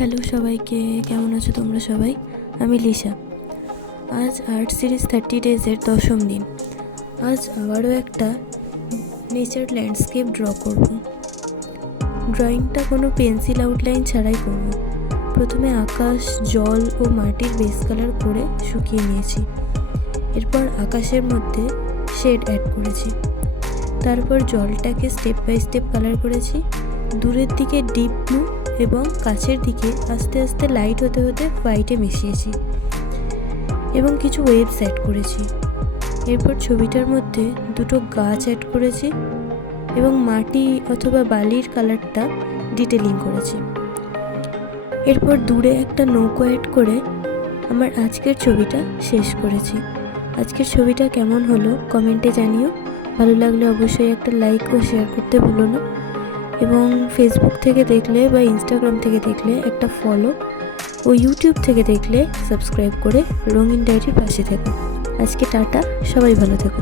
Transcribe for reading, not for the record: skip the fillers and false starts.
Hello সবাইকে, কেমন আছো তোমরা সবাই? আমি লিসা। আজ আর্ট সিরিজ 30 ডেজের 10ম দিন। আজ আবারও একটা নেচার ল্যান্ডস্কেপ ড্র করব। ড্রয়িংটা কোনো পেন্সিল আউটলাইন ছাড়াই করব। প্রথমে আকাশ, জল ও মাটির বেস কালার করে শুকিয়ে নিয়েছি। এরপর আকাশের মধ্যে শেড অ্যাড করেছি। তারপর জলটাকে স্টেপ বাই স্টেপ কালার করেছি। দূরের দিকে ডিপ ব্লু এবং কাছের দিকে আস্তে আস্তে লাইট হতে হতে হোয়াইটে মিশিয়েছি এবং কিছু ওয়েভস অ্যাড করেছি। এরপর ছবিটার মধ্যে দুটো গাছ অ্যাড করেছি এবং মাটি অথবা বালির কালারটা ডিটেলিং করেছি। এরপর দূরে একটা নৌকো অ্যাড করে আমার আজকের ছবিটা শেষ করেছি। আজকের ছবিটা কেমন হলো কমেন্টে জানিও। ভালো লাগলে অবশ্যই একটা লাইক ও শেয়ার করতে ভুলো না, এবং ফেসবুক থেকে দেখলে বা ইনস্টাগ্রাম থেকে দেখলে একটা ফলো ও ইউটিউব থেকে দেখলে সাবস্ক্রাইব করে রঙিন ডায়েরির পাশে থেকো। আজকে টাটা, সবাই ভালো থেকো।